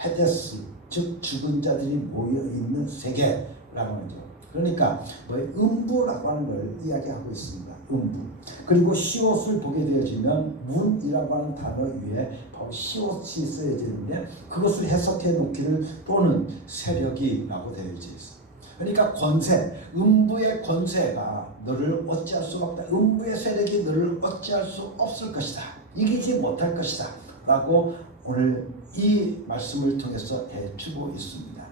헤데스, 즉 죽은 자들이 모여있는 세계라고 하죠. 그러니까 음부라고 하는 걸 이야기하고 있습니다. 음부. 그리고 시옷을 보게 되어지면 문이라고 하는 단어 위에 바로 시옷이 써야 되는데 그것을 해석해 놓기를 또는 세력이라고 되어 있습니다. 그러니까 권세, 음부의 권세가 너를 어찌할 수가 없다. 음부의 세력이 너를 어찌할 수 없을 것이다. 이기지 못할 것이다. 라고 오늘 이 말씀을 통해서 해주고 있습니다.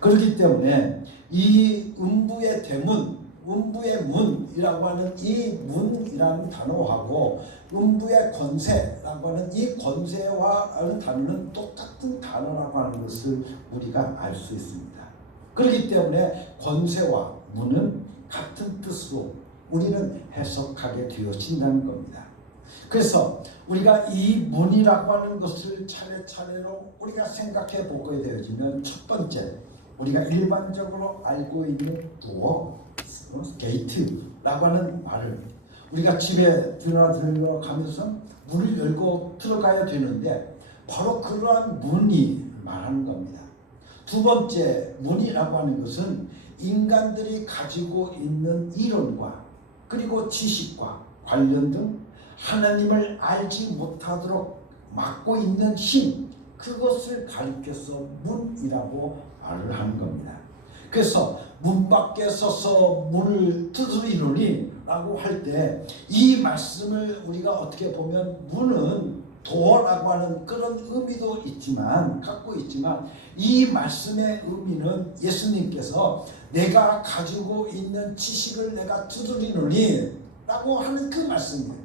그렇기 때문에 이 음부의 대문, 음부의 문이라고 하는 이 문이라는 단어하고 음부의 권세라고 하는 이 권세와 하는 단어는 똑같은 단어라고 하는 것을 우리가 알 수 있습니다. 그렇기 때문에 권세와 문은 같은 뜻으로 우리는 해석하게 되어진다는 겁니다. 그래서 우리가 이 문이라고 하는 것을 차례차례로 우리가 생각해 보게 되어지면 첫 번째 우리가 일반적으로 알고 있는 도어, 게이트라고 하는 말을 우리가 집에 들어가면서 문을 열고 들어가야 되는데 바로 그러한 문이 말하는 겁니다. 두 번째 문이라고 하는 것은 인간들이 가지고 있는 이론과 그리고 지식과 관련 등 하나님을 알지 못하도록 막고 있는 힘, 그것을 가리켜서 문이라고 말을 하는 겁니다. 그래서 문 밖에 서서 문을 두드리노니 라고 할 때 이 말씀을 우리가 어떻게 보면 문은 도어라고 하는 그런 의미도 있지만 갖고 있지만 이 말씀의 의미는 예수님께서 내가 가지고 있는 지식을 내가 두드리노니 라고 하는 그 말씀이에요.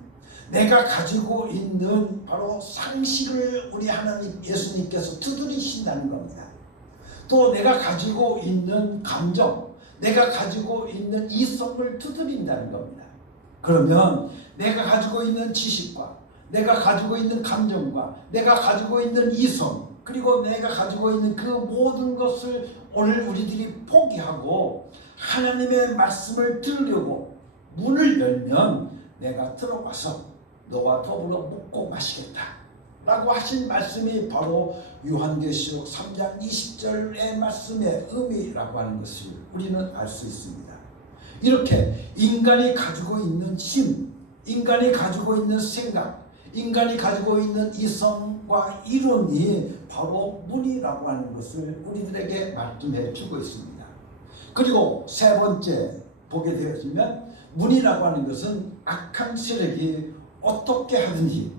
내가 가지고 있는 바로 상식을 우리 하나님 예수님께서 두드리신다는 겁니다. 또 내가 가지고 있는 감정, 내가 가지고 있는 이성을 두드린다는 겁니다. 그러면 내가 가지고 있는 지식과 내가 가지고 있는 감정과 내가 가지고 있는 이성 그리고 내가 가지고 있는 그 모든 것을 오늘 우리들이 포기하고 하나님의 말씀을 들으려고 문을 열면 내가 들어와서 너와 더불어 먹고 마시겠다 라고 하신 말씀이 바로 요한계시록 3장 20절의 말씀의 의미라고 하는 것을 우리는 알 수 있습니다. 이렇게 인간이 가지고 있는 힘, 인간이 가지고 있는 생각, 인간이 가지고 있는 이성과 이론이 바로 문이라고 하는 것을 우리들에게 말씀해 주고 있습니다. 그리고 세 번째 보게 되어지면 문이라고 하는 것은 악한 세력이 어떻게 하든지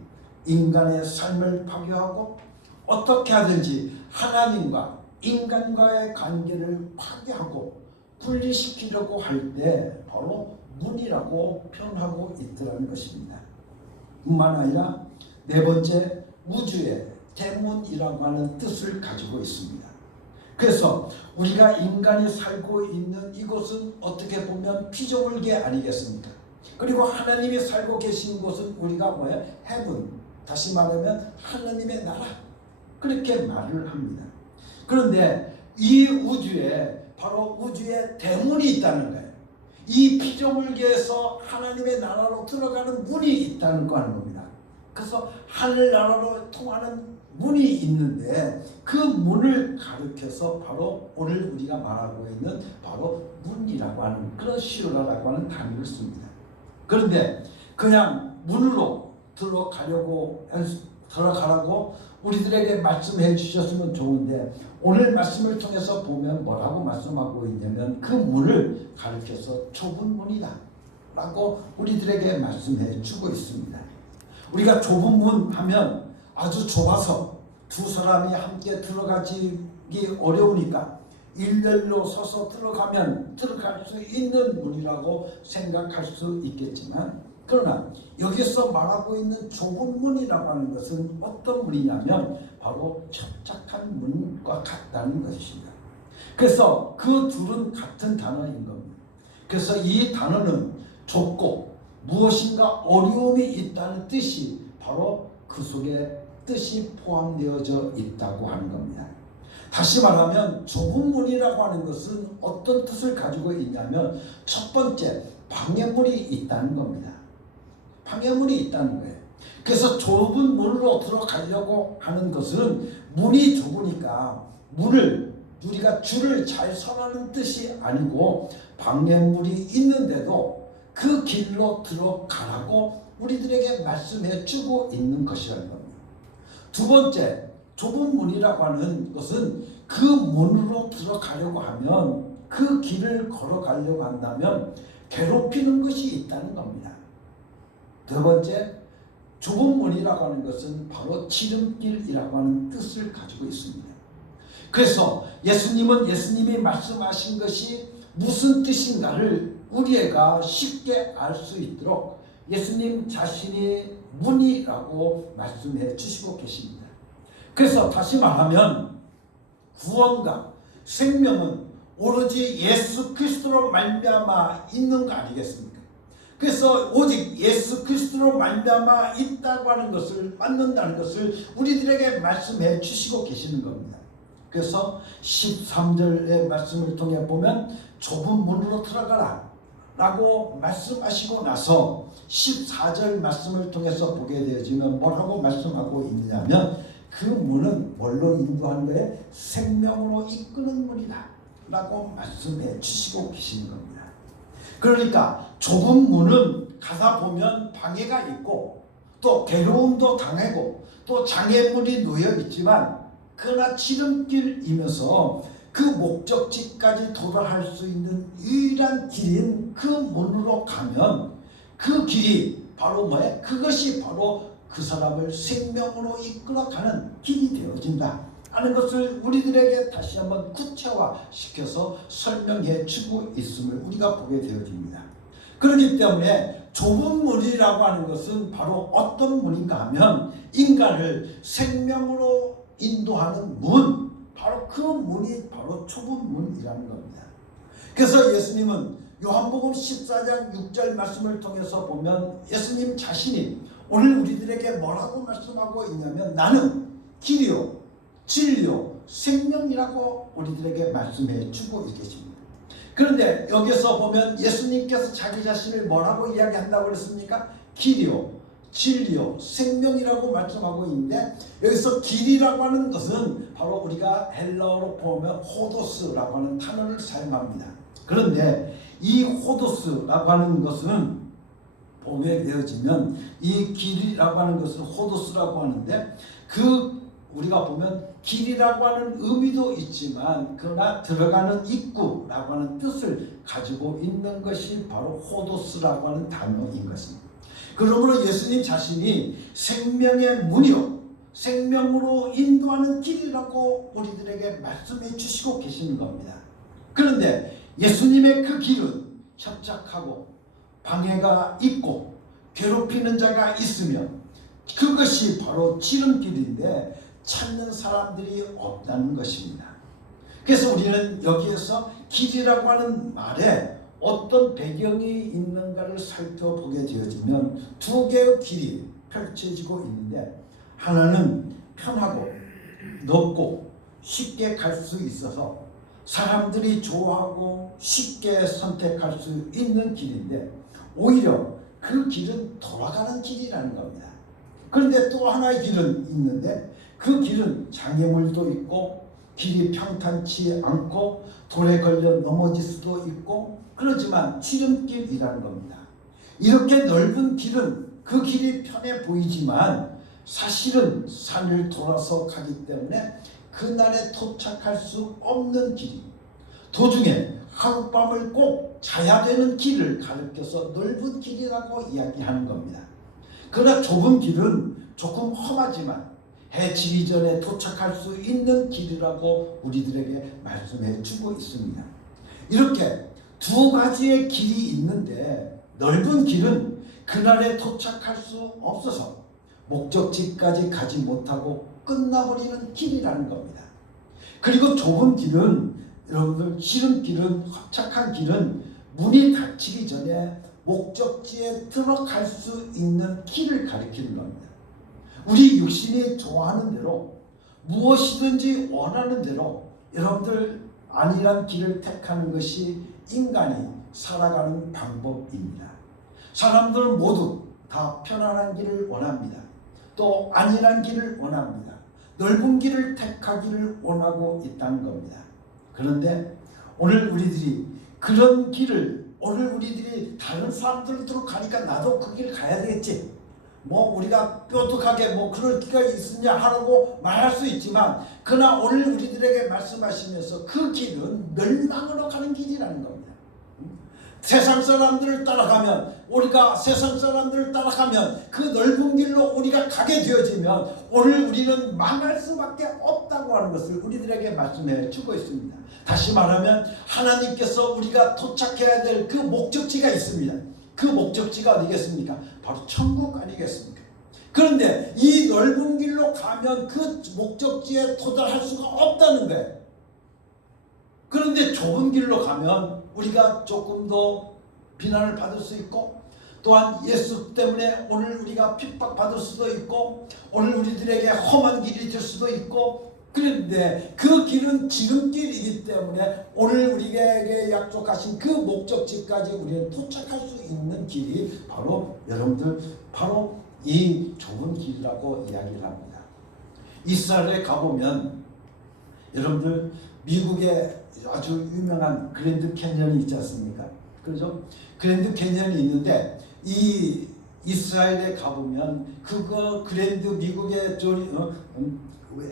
인간의 삶을 파괴하고 어떻게 하든지 하나님과 인간과의 관계를 파괴하고 분리시키려고 할 때 바로 문이라고 표현하고 있더라는 것입니다. 뿐만 아니라 네 번째 우주의 대문이라고 하는 뜻을 가지고 있습니다. 그래서 우리가 인간이 살고 있는 이곳은 어떻게 보면 피조물계 아니겠습니까? 그리고 하나님이 살고 계신 곳은 우리가 뭐예요? 헤븐, 다시 말하면 하나님의 나라, 그렇게 말을 합니다. 그런데 이 우주에 바로 우주의 대문이 있다는 거예요. 이 피조물계에서 하나님의 나라로 들어가는 문이 있다는 거 하는 겁니다. 그래서 하늘나라로 통하는 문이 있는데 그 문을 가리켜서 바로 오늘 우리가 말하고 있는 바로 문이라고 하는 그런 시로라고 하는 단어를 씁니다. 그런데 그냥 문으로 들어가라고 우리들에게 말씀해 주셨으면 좋은데 오늘 말씀을 통해서 보면 뭐라고 말씀하고 있냐면 그 문을 가리켜서 좁은 문이다 라고 우리들에게 말씀해 주고 있습니다. 우리가 좁은 문 하면 아주 좁아서 두 사람이 함께 들어가기 어려우니까 일렬로 서서 들어갈 수 있는 문이라고 생각할 수 있겠지만 그러나 여기서 말하고 있는 좁은 문이라고 하는 것은 어떤 문이냐면 바로 협착한 문과 같다는 것입니다. 그래서 그 둘은 같은 단어인 겁니다. 그래서 이 단어는 좁고 무엇인가 어려움이 있다는 뜻이 바로 그 속에 뜻이 포함되어져 있다고 하는 겁니다. 다시 말하면 좁은 문이라고 하는 것은 어떤 뜻을 가지고 있냐면 첫 번째 방해물이 있다는 겁니다. 방해물이 있다는 거예요. 그래서 좁은 문으로 들어가려고 하는 것은 문이 좁으니까 문을 우리가 줄을 잘 서라는 뜻이 아니고 방해물이 있는데도 그 길로 들어가라고 우리들에게 말씀해 주고 있는 것이라는 겁니다. 두 번째, 좁은 문이라고 하는 것은 그 문으로 들어가려고 하면 그 길을 걸어가려고 한다면 괴롭히는 것이 있다는 겁니다. 두 번째, 좁은 문이라고 하는 것은 바로 지름길이라고 하는 뜻을 가지고 있습니다. 그래서 예수님은 예수님이 말씀하신 것이 무슨 뜻인가를 우리가 쉽게 알 수 있도록 예수님 자신이 문이라고 말씀해 주시고 계십니다. 그래서 다시 말하면 구원과 생명은 오로지 예수 그리스도로 말미암아 있는 거 아니겠습니까? 그래서 오직 예수 그리스도로 말미암아 있다고 하는 것을 받는다는 것을 우리들에게 말씀해 주시고 계시는 겁니다. 그래서 13절의 말씀을 통해 보면 좁은 문으로 들어가라 라고 말씀하시고 나서 14절 말씀을 통해서 보게 되어지면 뭐라고 말씀하고 있느냐면 그 문은 뭘로 인도하는 거예요? 생명으로 이끄는 문이다 라고 말씀해 주시고 계시는 겁니다. 그러니까 좁은 문은 가다 보면 방해가 있고 또 괴로움도 당하고 또 장애물이 놓여 있지만 그러나 지름길이면서 그 목적지까지 도달할 수 있는 유일한 길인 그 문으로 가면 그 길이 바로 뭐예요? 그것이 바로 그 사람을 생명으로 이끌어가는 길이 되어진다 하는 것을 우리들에게 다시 한번 구체화시켜서 설명해 주고 있음을 우리가 보게 되어집니다. 그렇기 때문에 좁은 문이라고 하는 것은 바로 어떤 문인가 하면 인간을 생명으로 인도하는 문, 바로 그 문이 바로 좁은 문이라는 겁니다. 그래서 예수님은 요한복음 14장 6절 말씀을 통해서 보면 예수님 자신이 오늘 우리들에게 뭐라고 말씀하고 있냐면 나는 길이요 진리요 생명이라고 우리들에게 말씀해 주고 계십니다. 그런데 여기서 보면 예수님께서 자기 자신을 뭐라고 이야기한다고 그랬습니까? 길이요 진리요 생명이라고 말씀하고 있는데 여기서 길이라고 하는 것은 바로 우리가 헬라어로 보면 호도스라고 하는 단어를 사용합니다. 그런데 이 호도스라고 하는 것은 보게 되어지면 이 길이라고 하는 것은 호도스라고 하는데 그 우리가 보면 길이라고 하는 의미도 있지만 그러나 들어가는 입구라고 하는 뜻을 가지고 있는 것이 바로 호도스라고 하는 단어인 것입니다. 그러므로 예수님 자신이 생명의 문이요 생명으로 인도하는 길이라고 우리들에게 말씀해 주시고 계시는 겁니다. 그런데 예수님의 그 길은 협착하고 방해가 있고 괴롭히는 자가 있으면 그것이 바로 지름길인데 찾는 사람들이 없다는 것입니다. 그래서 우리는 여기에서 길이라고 하는 말에 어떤 배경이 있는가를 살펴보게 되어지면 두 개의 길이 펼쳐지고 있는데 하나는 편하고 넓고 쉽게 갈 수 있어서 사람들이 좋아하고 쉽게 선택할 수 있는 길인데 오히려 그 길은 돌아가는 길이라는 겁니다. 그런데 또 하나의 길은 있는데 그 길은 장애물도 있고 길이 평탄치 않고 돌에 걸려 넘어질 수도 있고 그렇지만 지름길이라는 겁니다. 이렇게 넓은 길은 그 길이 편해 보이지만 사실은 산을 돌아서 가기 때문에 그날에 도착할 수 없는 길이 도중에 하룻밤을 꼭 자야 되는 길을 가리켜서 넓은 길이라고 이야기하는 겁니다. 그러나 좁은 길은 조금 험하지만 해 지기 전에 도착할 수 있는 길이라고 우리들에게 말씀해 주고 있습니다. 이렇게 두 가지의 길이 있는데 넓은 길은 그날에 도착할 수 없어서 목적지까지 가지 못하고 끝나버리는 길이라는 겁니다. 그리고 좁은 길은 여러분들 지름길은 협착한 길은 문이 닫히기 전에 목적지에 들어갈 수 있는 길을 가리키는 겁니다. 우리 육신이 좋아하는 대로 무엇이든지 원하는 대로 여러분들 안일한 길을 택하는 것이 인간이 살아가는 방법입니다. 사람들은 모두 다 편안한 길을 원합니다. 또 안일한 길을 원합니다. 넓은 길을 택하기를 원하고 있다는 겁니다. 그런데 오늘 우리들이 그런 길을 오늘 우리들이 다른 사람들로 가니까 나도 그 길 가야 되겠지. 뭐 우리가 뾰족하게 뭐 그럴 기가 있으냐 하라고 말할 수 있지만 그러나 오늘 우리들에게 말씀하시면서 그 길은 멸망으로 가는 길이라는 겁니다. 세상 사람들을 따라가면 우리가 세상 사람들을 따라가면 그 넓은 길로 우리가 가게 되어지면 오늘 우리는 망할 수밖에 없다고 하는 것을 우리들에게 말씀해 주고 있습니다. 다시 말하면 하나님께서 우리가 도착해야 될 그 목적지가 있습니다. 그 목적지가 어디겠습니까? 바로 천국 아니겠습니까? 그런데 이 넓은 길로 가면 그 목적지에 도달할 수가 없다는 거예요. 그런데 좁은 길로 가면 우리가 조금 더 비난을 받을 수 있고 또한 예수 때문에 오늘 우리가 핍박받을 수도 있고 오늘 우리들에게 험한 길이 될 수도 있고 그런데 그 길은 지름길이기 때문에 오늘 우리에게 약속하신 그 목적지까지 우리는 도착할 수 있는 길이 바로 여러분들 바로 이 좁은 길이라고 이야기를 합니다. 이스라엘에 가보면 여러분들 미국에 아주 유명한 그랜드 캐니언이 있지 않습니까? 그렇죠? 그랜드 캐니언이 있는데 이 이스라엘에 가보면 그거 그랜드 미국의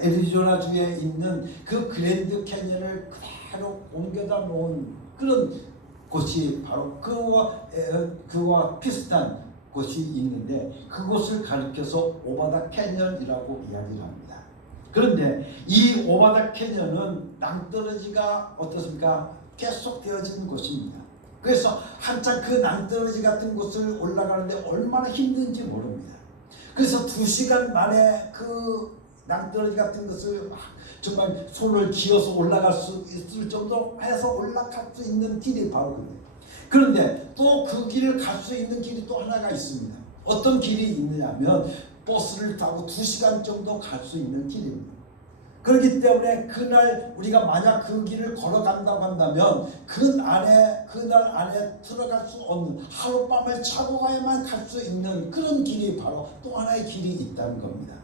애리조나주에 있는 그 그랜드 캐니언을 그대로 옮겨다 놓은 그런 곳이 바로 그와 비슷한 곳이 있는데 그곳을 가리켜서 오바다 캐니언이라고 이야기를 합니다. 그런데 이 오바다 캐니언은 낭떠러지가 어떻습니까? 계속 되어지는 곳입니다. 그래서 한참 그 낭떠러지 같은 곳을 올라가는데 얼마나 힘든지 모릅니다. 그래서 2시간 만에 그 낭떠러지 같은 것을 정말 손을 쥐어서 올라갈 수 있을 정도로 해서 올라갈 수 있는 길이 바로 그거예요. 그런데 또 그 길을 갈 수 있는 길이 또 하나가 있습니다. 어떤 길이 있느냐면 버스를 타고 2시간 정도 갈 수 있는 길입니다. 그렇기 때문에 그날 우리가 만약 그 길을 걸어간다고 한다면 그날 안에 들어갈 수 없는 하룻밤을 자고 가야만 갈 수 있는 그런 길이 바로 또 하나의 길이 있다는 겁니다.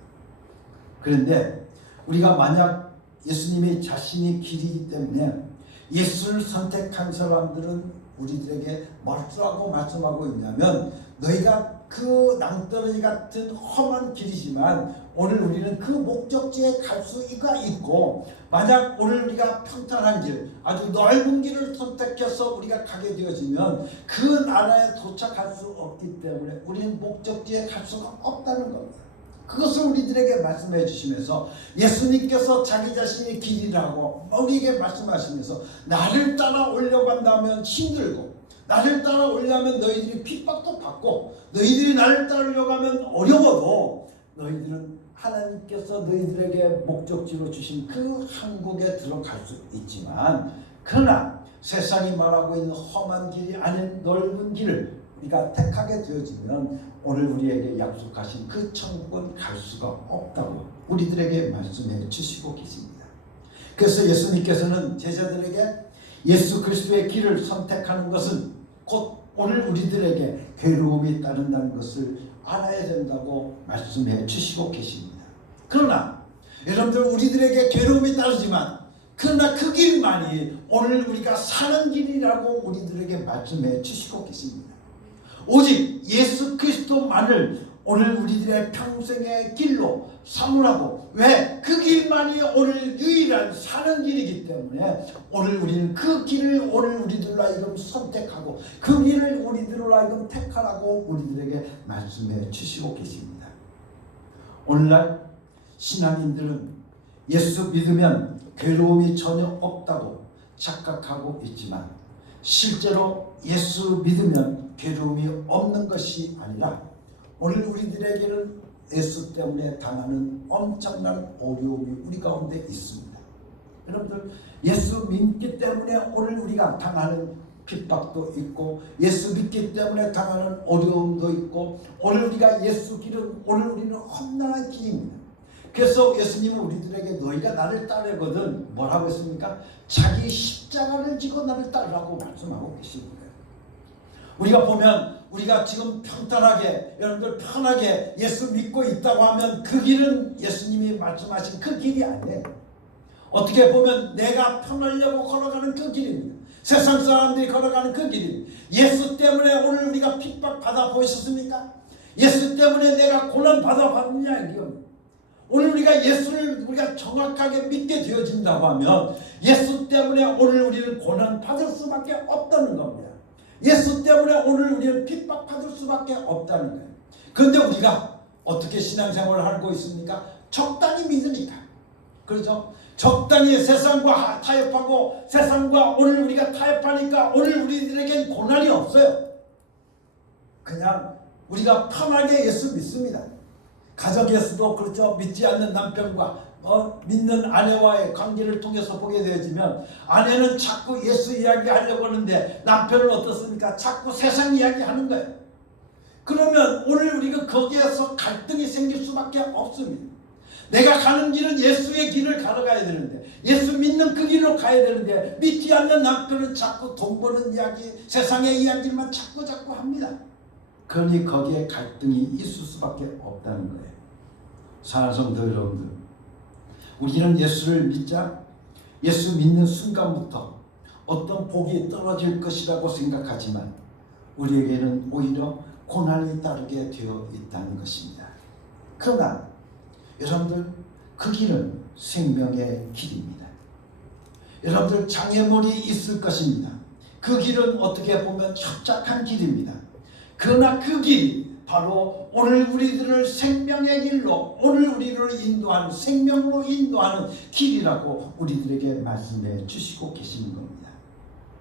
그런데 우리가 만약 예수님이 자신이 길이기 때문에 예수를 선택한 사람들은 우리들에게 뭐라고 말씀하고 있냐면 너희가 그 낭떠러지 같은 험한 길이지만 오늘 우리는 그 목적지에 갈 수가 있고 만약 오늘 우리가 평탄한 길 아주 넓은 길을 선택해서 우리가 가게 되어지면 그 나라에 도착할 수 없기 때문에 우리는 목적지에 갈 수가 없다는 겁니다. 그것을 우리들에게 말씀해 주시면서 예수님께서 자기 자신의 길이라고 우리에게 말씀하시면서 나를 따라오려고 한다면 힘들고 나를 따라오려면 너희들이 핍박도 받고 너희들이 나를 따르려고 하면 어려워도 너희들은 하나님께서 너희들에게 목적지로 주신 그 한국에 들어갈 수 있지만 그러나 세상이 말하고 있는 험한 길이 아닌 넓은 길을 우리가 택하게 되어지면 오늘 우리에게 약속하신 그 천국은 갈 수가 없다고 우리들에게 말씀해 주시고 계십니다. 그래서 예수님께서는 제자들에게 예수 그리스도의 길을 선택하는 것은 곧 오늘 우리들에게 괴로움이 따른다는 것을 알아야 된다고 말씀해 주시고 계십니다. 그러나 여러분들 우리들에게 괴로움이 따르지만 그러나 그 길만이 오늘 우리가 사는 길이라고 우리들에게 말씀해 주시고 계십니다. 오직 예수 그리스도만을 오늘 우리들의 평생의 길로 삼으라고 왜? 그 길만이 오늘 유일한 사는 길이기 때문에 오늘 우리는 그 길을 오늘 우리들로 하여금 선택하고 그 길을 우리들로 하여금 택하라고 우리들에게 말씀해 주시고 계십니다. 오늘날 신앙인들은 예수 믿으면 괴로움이 전혀 없다고 착각하고 있지만 실제로 예수 믿으면 괴로움이 없는 것이 아니라 오늘 우리들에게는 예수 때문에 당하는 엄청난 어려움이 우리 가운데 있습니다. 여러분들 예수 믿기 때문에 오늘 우리가 당하는 핍박도 있고 예수 믿기 때문에 당하는 어려움도 있고 오늘 우리가 예수 길은 오늘 우리는 험난한 길입니다. 그래서 예수님은 우리들에게 너희가 나를 따르거든 뭐라고 했습니까? 자기 십자가를 지고 나를 따르라고 말씀하고 계십니다. 우리가 보면 우리가 지금 평탄하게 여러분들 편하게 예수 믿고 있다고 하면 그 길은 예수님이 말씀하신 그 길이 아니에요. 어떻게 보면 내가 편하려고 걸어가는 그 길입니다. 세상 사람들이 걸어가는 그 길입니다. 예수 때문에 오늘 우리가 핍박받아 보셨습니까? 예수 때문에 내가 고난받아 봤느냐 이겁니다. 오늘 우리가 예수를 우리가 정확하게 믿게 되어진다고 하면 예수 때문에 오늘 우리는 고난받을 수밖에 없다는 겁니다. 예수 때문에 오늘 우리는 핍박받을 수밖에 없다는 거예요. 그런데 우리가 어떻게 신앙생활을 하고 있습니까? 적당히 믿으니까. 그렇죠? 적당히 세상과 타협하고 세상과 오늘 우리가 타협하니까 오늘 우리들에겐 고난이 없어요. 그냥 우리가 편하게 예수 믿습니다. 가정에서도 그렇죠. 믿지 않는 남편과 믿는 아내와의 관계를 통해서 보게 되어지면 아내는 자꾸 예수 이야기하려고 하는데 남편은 어떻습니까? 자꾸 세상 이야기하는 거예요. 그러면 오늘 우리가 거기에서 갈등이 생길 수밖에 없습니다. 내가 가는 길은 예수의 길을 걸어가야 되는데 예수 믿는 그 길로 가야 되는데 믿지 않는 남편은 자꾸 돈 버는 이야기 세상의 이야기만 자꾸 합니다. 그러니 거기에 갈등이 있을 수밖에 없다는 거예요. 사랑하는 성도 여러분들, 우리는 예수를 믿자 예수 믿는 순간부터 어떤 복이 떨어질 것이라고 생각하지만 우리에게는 오히려 고난이 따르게 되어 있다는 것입니다. 그러나 여러분들 그 길은 생명의 길입니다. 여러분들 장애물이 있을 것입니다. 그 길은 어떻게 보면 협착한 길입니다. 그러나 그 길이 바로 오늘 우리들을 생명의 길로 오늘 우리를 인도하는 생명으로 인도하는 길이라고 우리들에게 말씀해 주시고 계시는 겁니다.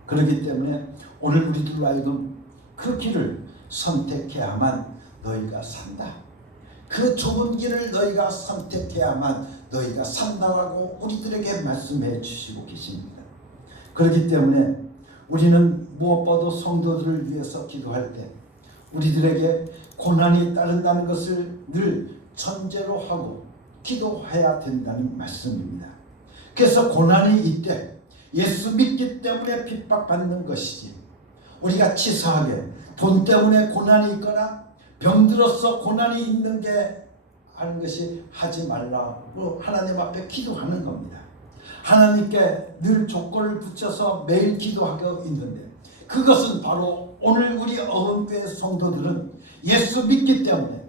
그렇기 때문에 오늘 우리들로 하여금 그 길을 선택해야만 너희가 산다. 그 좁은 길을 너희가 선택해야만 너희가 산다라고 우리들에게 말씀해 주시고 계십니다. 그렇기 때문에 우리는 무엇보다도 성도들을 위해서 기도할 때 우리들에게 고난이 따른다는 것을 늘 전제로 하고 기도해야 된다는 말씀입니다. 그래서 고난이 있되 예수 믿기 때문에 핍박받는 것이지 우리가 치사하게 돈 때문에 고난이 있거나 병들어서 고난이 있는 게 하는 것이 하지 말라고 하나님 앞에 기도하는 겁니다. 하나님께 늘 조건을 붙여서 매일 기도하고 있는데 그것은 바로 오늘 우리 어흥교회 성도들은 예수 믿기 때문에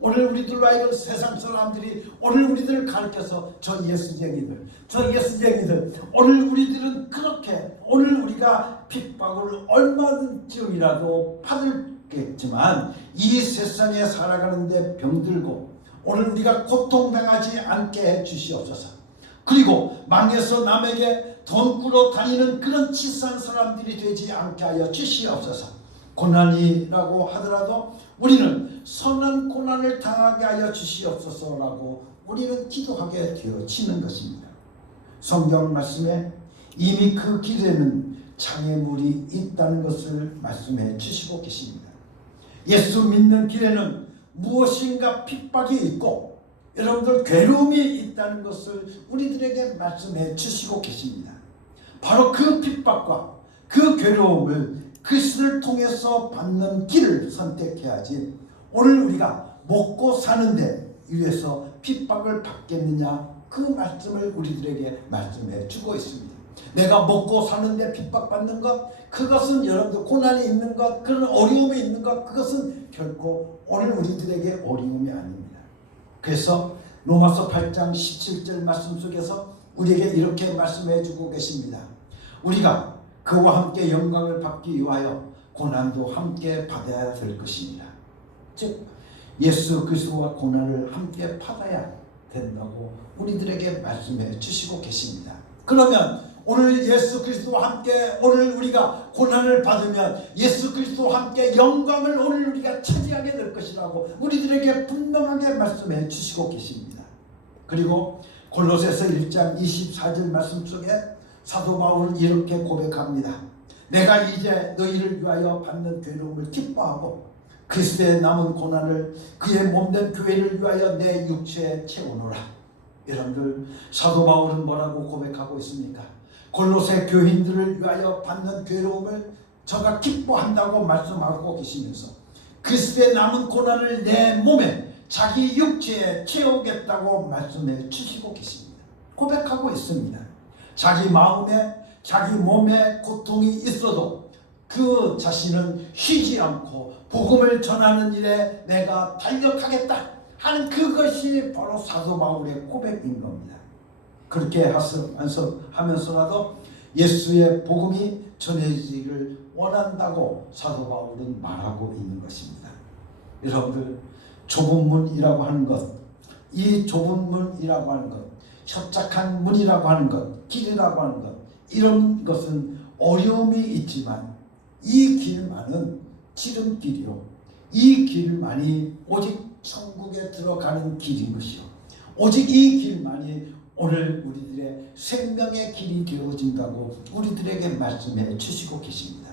오늘 우리들로 하여금 세상 사람들이 오늘 우리들을 가르쳐서 저 예수쟁이들 오늘 우리들은 그렇게 오늘 우리가 핍박을 얼마든지라도 받을겠지만 이 세상에 살아가는데 병들고 오늘 우리가 고통당하지 않게 해 주시옵소서. 그리고 망해서 남에게 돈 꾸러 다니는 그런 치사한 사람들이 되지 않게 하여 주시옵소서. 고난이라고 하더라도 우리는 선한 고난을 당하게 하여 주시옵소서라고 우리는 기도하게 되어지는 것입니다. 성경 말씀에 이미 그 길에는 장애물이 있다는 것을 말씀해 주시고 계십니다. 예수 믿는 길에는 무엇인가 핍박이 있고 여러분들 괴로움이 있다는 것을 우리들에게 말씀해 주시고 계십니다. 바로 그 핍박과 그 괴로움을 그리스도를 통해서 받는 길을 선택해야지 오늘 우리가 먹고 사는데 위해서 핍박을 받겠느냐 그 말씀을 우리들에게 말씀해 주고 있습니다. 내가 먹고 사는데 핍박받는 것 그것은 여러분들 고난이 있는 것 그런 어려움이 있는 것 그것은 결코 오늘 우리들에게 어려움이 아닙니다. 그래서 로마서 8장 17절 말씀 속에서 우리에게 이렇게 말씀해 주고 계십니다. 우리가 그와 함께 영광을 받기 위하여 고난도 함께 받아야 될 것입니다. 즉 예수 그리스도와 고난을 함께 받아야 된다고 우리들에게 말씀해 주시고 계십니다. 그러면 오늘 예수 그리스도와 함께 오늘 우리가 고난을 받으면 예수 그리스도와 함께 영광을 오늘 우리가 차지하게 될 것이라고 우리들에게 분명하게 말씀해 주시고 계십니다. 그리고 골로새서 1장 24절 말씀 속에 사도 바울은 이렇게 고백합니다. 내가 이제 너희를 위하여 받는 괴로움을 기뻐하고 그리스도의 남은 고난을 그의 몸된 교회를 위하여 내 육체에 채우노라. 여러분들 사도 바울은 뭐라고 고백하고 있습니까? 골로새 교인들을 위하여 받는 괴로움을 저가 기뻐한다고 말씀하고 계시면서 그리스도의 남은 고난을 내 몸에 자기 육체에 채우겠다고 말씀해 주시고 계십니다. 고백하고 있습니다. 자기 마음에 자기 몸에 고통이 있어도 그 자신은 쉬지 않고 복음을 전하는 일에 내가 달력하겠다 하는 그것이 바로 사도 바울의 고백인 겁니다. 그렇게 하면서라도 예수의 복음이 전해지기를 원한다고 사도 바울은 말하고 있는 것입니다. 여러분들, 좁은 문이라고 하는 것, 이 좁은 문이라고 하는 것, 협착한 문이라고 하는 것, 길이라고 하는 것, 이런 것은 어려움이 있지만 이 길만은 지름길이요, 이 길만이 오직 천국에 들어가는 길인 것이요, 오직 이 길만이 오늘 우리들의 생명의 길이 되어진다고 우리들에게 말씀해 주시고 계십니다.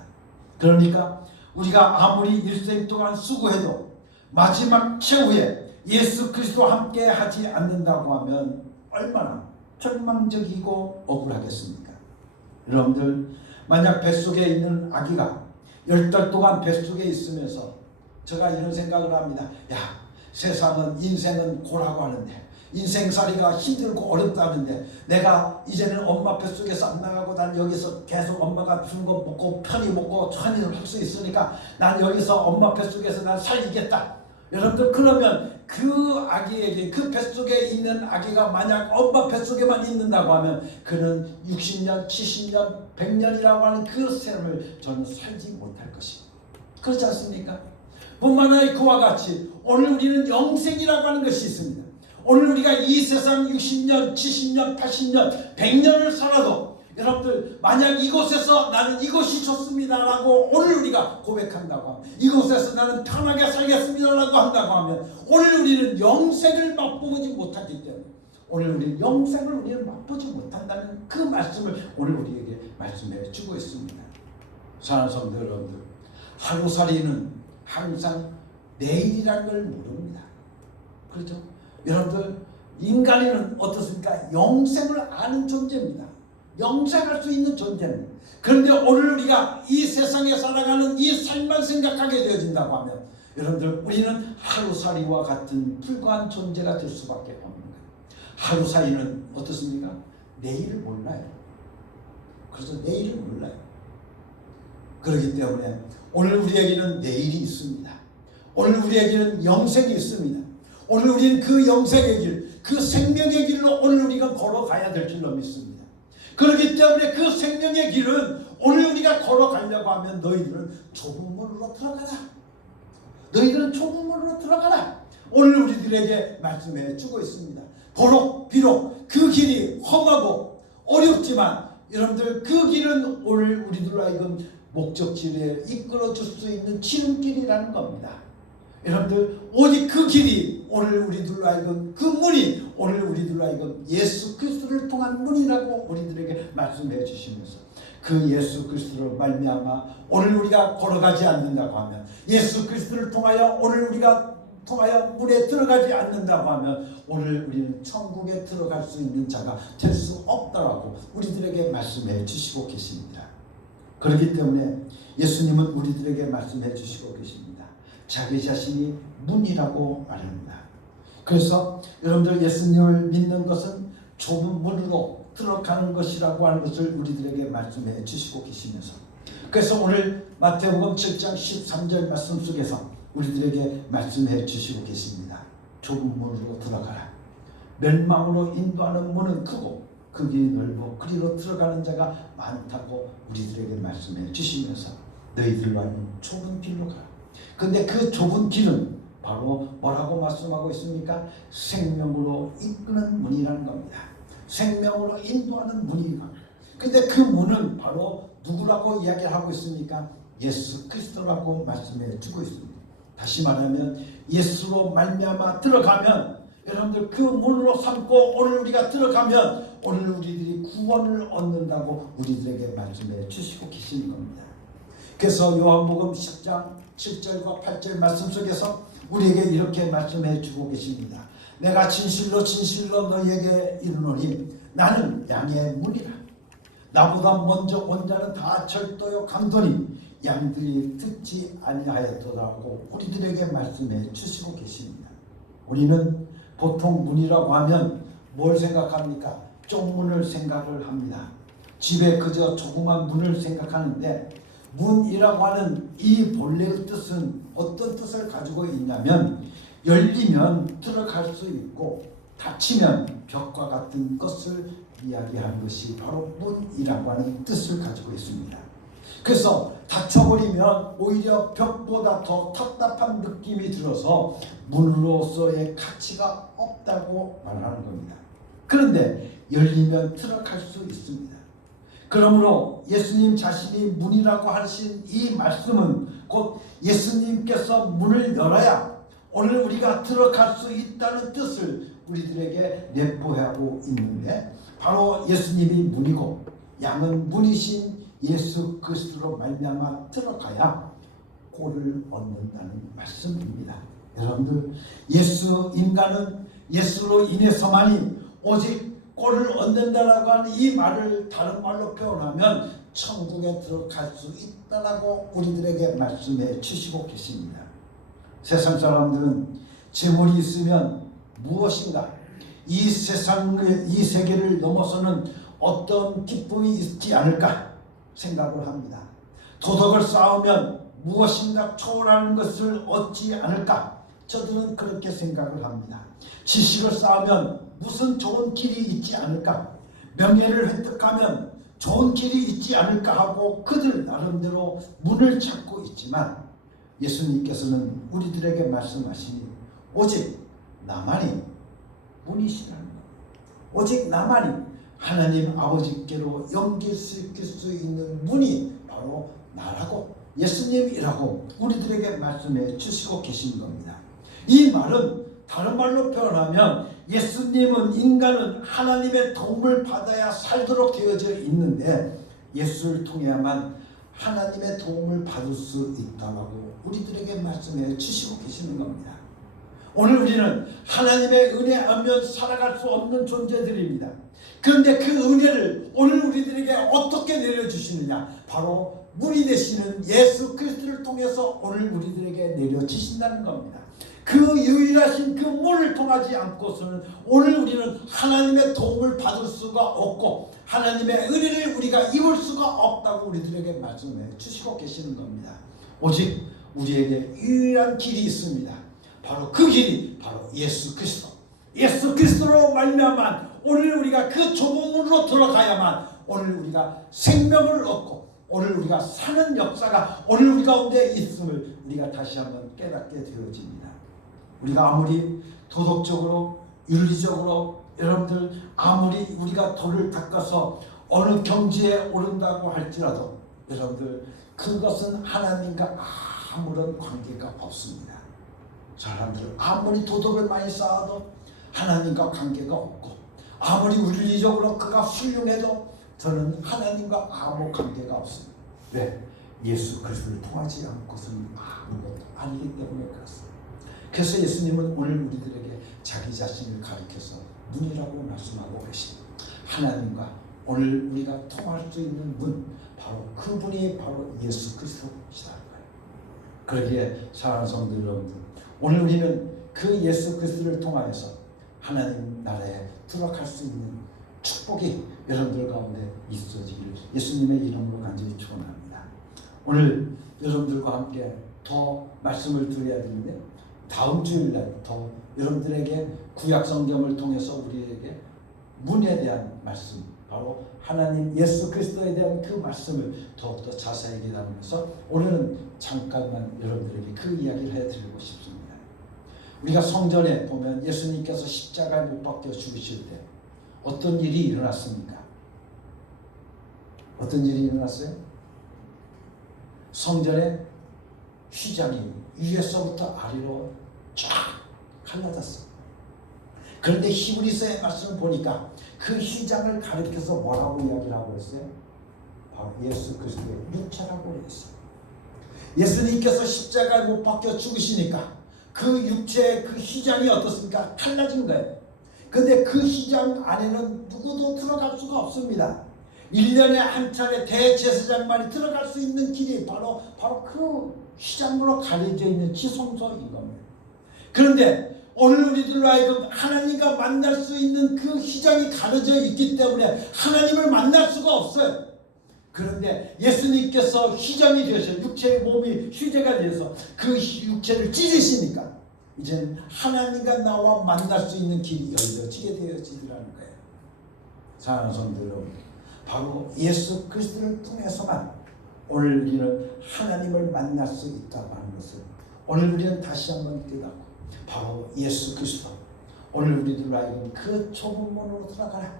그러니까 우리가 아무리 일생 동안 수고해도 마지막 최후에 예수 그리스도와 함께 하지 않는다고 하면 얼마나 절망적이고 억울하겠습니까? 여러분들, 만약 뱃속에 있는 아기가 10달 동안 뱃속에 있으면서 제가 이런 생각을 합니다. 야, 세상은 인생은 고라고 하는데, 인생살이가 힘들고 어렵다는데 내가 이제는 엄마 뱃속에서 안 나가고 난 여기서 계속 엄마가 주는 거 먹고 편히 먹고 편히 할 수 있으니까 난 여기서 엄마 뱃속에서 난 살리겠다. 여러분들, 그러면 그 아기에게, 그 뱃속에 있는 아기가 만약 엄마 뱃속에만 있는다고 하면 그는 60년, 70년, 100년이라고 하는 그 삶을 저는 살지 못할 것입니다. 그렇지 않습니까? 뿐만 아니라 그와 같이 오늘 우리는 영생이라고 하는 것이 있습니다. 오늘 우리가 이 세상 60년, 70년, 80년, 100년을 살아도 여러분들, 만약 이곳에서 나는 이것이 좋습니다라고 오늘 우리가 고백한다고 하면, 이곳에서 나는 편하게 살겠습니다라고 한다고 하면 오늘 우리는 영생을 맛보지 못하기 때문에, 오늘 우리는 영생을 우리는 맛보지 못한다는 그 말씀을 오늘 우리에게 말씀해 주고 있습니다. 사랑하는 성도 여러분들, 하루살이는 항상 내일이라는 걸 모릅니다. 그렇죠? 여러분들, 인간은 어떻습니까? 영생을 아는 존재입니다. 영생할 수 있는 존재입니다. 그런데 오늘 우리가 이 세상에 살아가는 이 삶만 생각하게 되어진다고 하면 여러분들, 우리는 하루살이와 같은 불과한 존재가 될 수밖에 없는 거예요. 하루살이는 어떻습니까? 내일을 몰라요. 그래서 내일을 몰라요. 그렇기 때문에 오늘 우리에게는 내일이 있습니다. 오늘 우리에게는 영생이 있습니다. 오늘 우리는 그 영생의 길, 그 생명의 길로 오늘 우리가 걸어가야 될 줄로 믿습니다. 그렇기 때문에 그 생명의 길은 오늘 우리가 걸어가려고 하면 너희들은 좁은 문으로 들어가라. 너희들은 좁은 문으로 들어가라. 오늘 우리들에게 말씀해 주고 있습니다. 비록 그 길이 험하고 어렵지만 여러분들, 그 길은 오늘 우리들로 하여금 목적지에 이끌어 줄 수 있는 지름길이라는 겁니다. 여러분들, 오직 그 길이 오늘 우리들로 하여금, 그 문이 오늘 우리들로 하여금 예수 그리스도를 통한 문이라고 우리들에게 말씀해 주시면서, 그 예수 그리스도로 말미암아 오늘 우리가 걸어가지 않는다고 하면, 예수 그리스도를 통하여 오늘 우리가 문에 들어가지 않는다고 하면 오늘 우리는 천국에 들어갈 수 있는 자가 될 수 없다라고 우리들에게 말씀해 주시고 계십니다. 그렇기 때문에 예수님은 우리들에게 말씀해 주시고 계십니다. 자기 자신이 문이라고 말합니다. 그래서 여러분들, 예수님을 믿는 것은 좁은 문으로 들어가는 것이라고 하는 것을 우리들에게 말씀해 주시고 계시면서, 그래서 오늘 마태복음 7장 13절 말씀 속에서 우리들에게 말씀해 주시고 계십니다. 좁은 문으로 들어가라. 멸망으로 인도하는 문은 크고 그 길이 넓고 그리로 들어가는 자가 많다고 우리들에게 말씀해 주시면서 너희들과 좁은 길로 가라. 근데 그 좁은 길은 바로 뭐라고 말씀하고 있습니까? 생명으로 이끄는 문이라는 겁니다. 생명으로 인도하는 문이다. 근데 그 문은 바로 누구라고 이야기하고 있습니까? 예수 그리스도라고 말씀해 주고 있습니다. 다시 말하면 예수로 말미암아 들어가면, 여러분들, 그 문으로 삼고 오늘 우리가 들어가면 오늘 우리들이 구원을 얻는다고 우리들에게 말씀해 주시고 계시는 겁니다. 그래서 요한복음 10장 7절과 8절 말씀 속에서 우리에게 이렇게 말씀해 주고 계십니다. 내가 진실로 진실로 너희에게 이르노니 나는 양의 문이라. 나보다 먼저 온 자는 다 절도요 강도니 양들이 듣지 아니하였더라고 우리들에게 말씀해 주시고 계십니다. 우리는 보통 문이라고 하면 뭘 생각합니까? 쪽문을 생각을 합니다. 집에 그저 조그만 문을 생각하는데 문이라고 하는 이 본래의 뜻은 어떤 뜻을 가지고 있냐면 열리면 들어갈 수 있고 닫히면 벽과 같은 것을 이야기하는 것이 바로 문이라고 하는 뜻을 가지고 있습니다. 그래서 닫혀버리면 오히려 벽보다 더 답답한 느낌이 들어서 문으로서의 가치가 없다고 말하는 겁니다. 그런데 열리면 들어갈 수 있습니다. 그러므로 예수님 자신이 문이라고 하신 이 말씀은 곧 예수님께서 문을 열어야 오늘 우리가 들어갈 수 있다는 뜻을 우리들에게 내포하고 있는데 바로 예수님이 문이고 양은 문이신 예수 그리스도로 말미암아 들어가야 꼴을 얻는다는 말씀입니다. 여러분들 인간은 예수로 인해서만이 오직 꼴을 얻는다라고 하는 이 말을 다른 말로 표현하면 천국에 들어갈 수 있다라고 우리들에게 말씀해 주시고 계십니다. 세상 사람들은 재물이 있으면 무엇인가 이 세계를 넘어서는 어떤 기쁨이 있지 않을까 생각을 합니다. 도덕을 쌓으면 무엇인가 초월하는 것을 얻지 않을까 저들은 그렇게 생각을 합니다. 지식을 쌓으면 무슨 좋은 길이 있지 않을까, 명예를 획득하면 좋은 길이 있지 않을까 하고 그들 나름대로 문을 찾고 있지만 예수님께서는 우리들에게 말씀하시니 오직 나만이 문이시라는 것, 오직 나만이 하나님 아버지께로 연결시킬 수 있는 문이 바로 나라고 예수님이라고 우리들에게 말씀해 주시고 계신 겁니다. 이 말은 다른 말로 표현하면 예수님은 인간은 하나님의 도움을 받아야 살도록 되어져 있는데 예수를 통해야만 하나님의 도움을 받을 수 있다고 우리들에게 말씀해 주시고 계시는 겁니다. 오늘 우리는 하나님의 은혜 없이는 살아갈 수 없는 존재들입니다. 그런데 그 은혜를 오늘 우리들에게 어떻게 내려주시느냐, 바로 문이 되시는 예수 그리스도를 통해서 오늘 우리들에게 내려주신다는 겁니다. 그 유일하신 그 문을 통하지 않고서는 오늘 우리는 하나님의 도움을 받을 수가 없고 하나님의 은혜를 우리가 입을 수가 없다고 우리들에게 말씀해 주시고 계시는 겁니다. 오직 우리에게 유일한 길이 있습니다. 바로 그 길이 바로 예수 그리스도. 예수 그리스도로 말미암아 오늘 우리가 그 좁은 문으로 들어가야만 오늘 우리가 생명을 얻고 오늘 우리가 사는 역사가 오늘 우리 가운데 있음을 우리가 다시 한번 깨닫게 되어집니다. 우리가 아무리 도덕적으로 윤리적으로 여러분들 아무리 우리가 돌을 닦아서 어느 경지에 오른다고 할지라도 여러분들 그것은 하나님과 아무런 관계가 없습니다. 사람들 아무리 도덕을 많이 쌓아도 하나님과 관계가 없고 아무리 윤리적으로 그가 훌륭해도 저는 하나님과 아무 관계가 없습니다. 왜? 예수 그리스도를 통하지 않고서는 아무것도 아니기 때문에 그렇습니다. 그래서 예수님은 오늘 우리들에게 자기 자신을 가리켜서 문이라고 말씀하고 계십니다. 하나님과 오늘 우리가 통할 수 있는 문, 바로 그분이 바로 예수 그리스도시라는 거예요. 그러기에 사랑하는 성도 여러분들, 오늘 우리는 그 예수 그리스도를 통하여서 하나님 나라에 들어갈 수 있는 축복이 여러분들 가운데 있어지기를 예수님의 이름으로 간절히 축원합니다. 오늘 여러분들과 함께 더 말씀을 드려야 되는데 다음 주일날부터 여러분들에게 구약 성경을 통해서 우리에게 문에 대한 말씀, 바로 하나님 예수 그리스도에 대한 그 말씀을 더욱더 자세하게 나누면서 오늘은 잠깐만 여러분들에게 그 이야기를 해드리고 싶습니다. 우리가 성전에 보면 예수님께서 십자가에 못 박혀 죽으실 때 어떤 일이 일어났습니까? 어떤 일이 일어났어요? 성전의 휘장이 위에서부터 아래로 쫙 갈라졌어. 그런데 히브리서의 말씀을 보니까 그 휘장을 가리켜서 뭐라고 이야기를 하고 있어요? 바로 예수 그리스도의 육체라고 했어요. 예수님께서 십자가에 못 박혀 죽으시니까 그 육체의 그 휘장이 어떻습니까? 갈라진 거예요. 그런데 그 휘장 안에는 누구도 들어갈 수가 없습니다. 1년에 한 차례 대제사장만이 들어갈 수 있는 길이 바로 그 휘장으로 가려져 있는 지성소인 겁니다. 그런데 오늘 우리들로 하여금 하나님과 만날 수 있는 그 휘장이 가려져 있기 때문에 하나님을 만날 수가 없어요. 그런데 예수님께서 휘장이 되셔 육체의 몸이 휴재가 되어서 그 육체를 찢으시니까 이제는 하나님과 나와 만날 수 있는 길이 열려지게 되어지더라는 거예요. 사랑하는 성도 여러분, 바로 예수 그리스도를 통해서만 오늘 우리는 하나님을 만날 수 있다고 하는 것을 오늘 우리는 다시 한번 깨닫고, 바로 예수 그리스도, 오늘 우리들로 하여금 그 좁은 문으로 들어가라.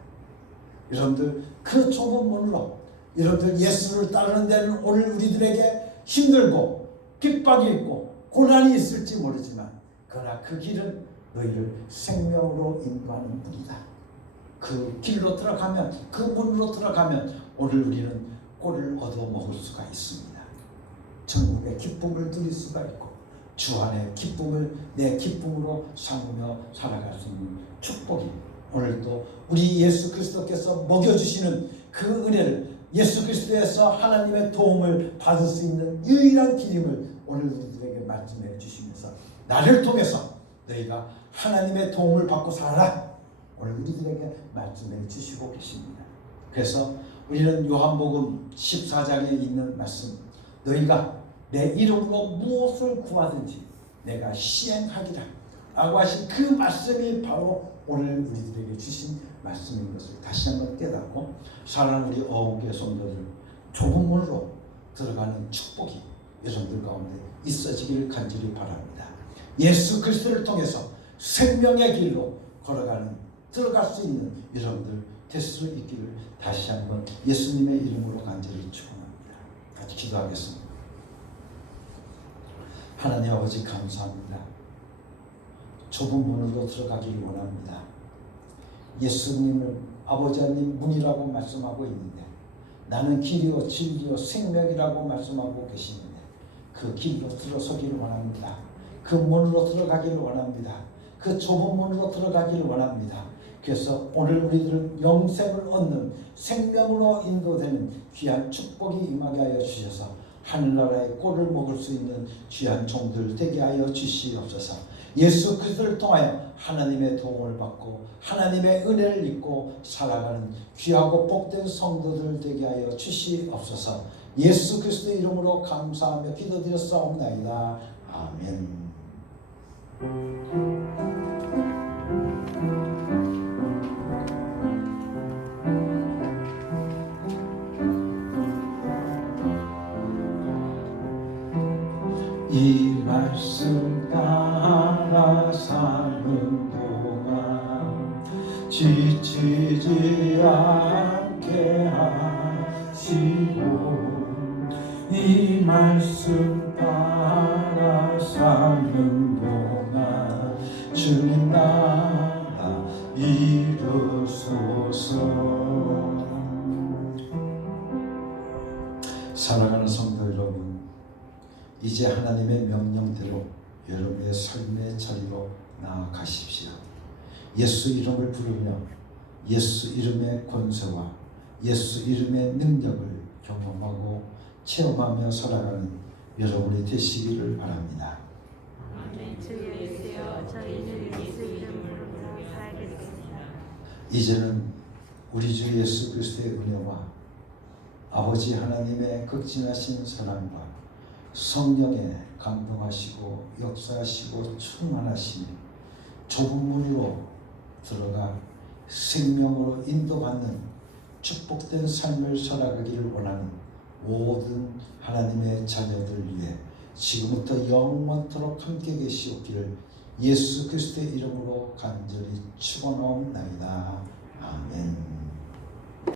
여러분들 그 좁은 문으로, 여러분들 예수를 따르는 데는 오늘 우리들에게 힘들고 핍박이 있고 고난이 있을지 모르지만, 그러나 그 길은 너희를 생명으로 인도하는 문이다. 그 길로 들어가면, 그 문으로 들어가면 오늘 우리는 꼴을 얻어먹을 수가 있습니다. 천국의 기쁨을 누릴 수가 있고 주 안의 기쁨을 내 기쁨으로 삼으며 살아갈 수 있는 축복이, 오늘도 우리 예수 그리스도께서 먹여주시는 그 은혜를, 예수 그리스도에서 하나님의 도움을 받을 수 있는 유일한 길임을 오늘 우리들에게 말씀해 주시면서, 나를 통해서 너희가 하나님의 도움을 받고 살아라, 오늘 우리들에게 말씀해 주시고 계십니다. 그래서 우리는 요한복음 14장에 있는 말씀, 너희가 내 이름으로 무엇을 구하든지 내가 시행하리라 라고 하신 그 말씀이 바로 오늘 우리들에게 주신 말씀인 것을 다시 한번 깨닫고, 사랑하는 우리 어흥교회 성도들, 좁은 문으로 들어가는 축복이 여러분들 가운데 있어지기를 간절히 바랍니다. 예수 그리스도를 통해서 생명의 길로 걸어가는, 들어갈 수 있는 여러분들 될 수 있기를 다시 한번 예수님의 이름으로 간절히 축원합니다. 같이 기도하겠습니다. 하나님 아버지 감사합니다. 좁은 문으로 들어가기를 원합니다. 예수님을 아버지 하나님 문이라고 말씀하고 있는데, 나는 길이요 진리요 생명이라고 말씀하고 계시는데 그 길로 들어서기를 원합니다. 그 문으로 들어가기를 원합니다. 그 좁은 문으로 들어가기를 원합니다. 그래서 오늘 우리들은 영생을 얻는, 생명으로 인도되는 귀한 축복이 임하게 하여 주셔서 하늘나라의 꼴을 먹을 수 있는 귀한 종들 되게 하여 주시옵소서. 예수 그리스도를 통하여 하나님의 도움을 받고 하나님의 은혜를 입고 살아가는 귀하고 복된 성도들 되게 하여 주시옵소서. 예수 그리스도 이름으로 감사하며 기도드렸사옵나이다. 아멘. 이 말씀 따라 사는 동안 지치지 않게 하시고, 이 말씀 따라 사는 동안 주님 나라 이루소서. 사랑하는 성도 여러분, 이제 하나님의 명령대로 여러분의 삶의 자리로 나아가십시오. 예수 이름을 부르며 예수 이름의 권세와 예수 이름의 능력을 경험하고 체험하며 살아가는 여러분이 되시기를 바랍니다. 아멘. 주 예수여, 저희는 예수 이름으로 살겠습니다. 이제는 우리 주 예수 그리스도의 은혜와 아버지 하나님의 극진하신 사랑과 성령에 감동하시고 역사하시고 충만하시니 좁은 문으로 들어가 생명으로 인도받는 축복된 삶을 살아가기를 원하는 모든 하나님의 자녀들 위해 지금부터 영원토록 함께 계시옵기를 예수 그리스도의 이름으로 간절히 축원하옵나이다. 아멘.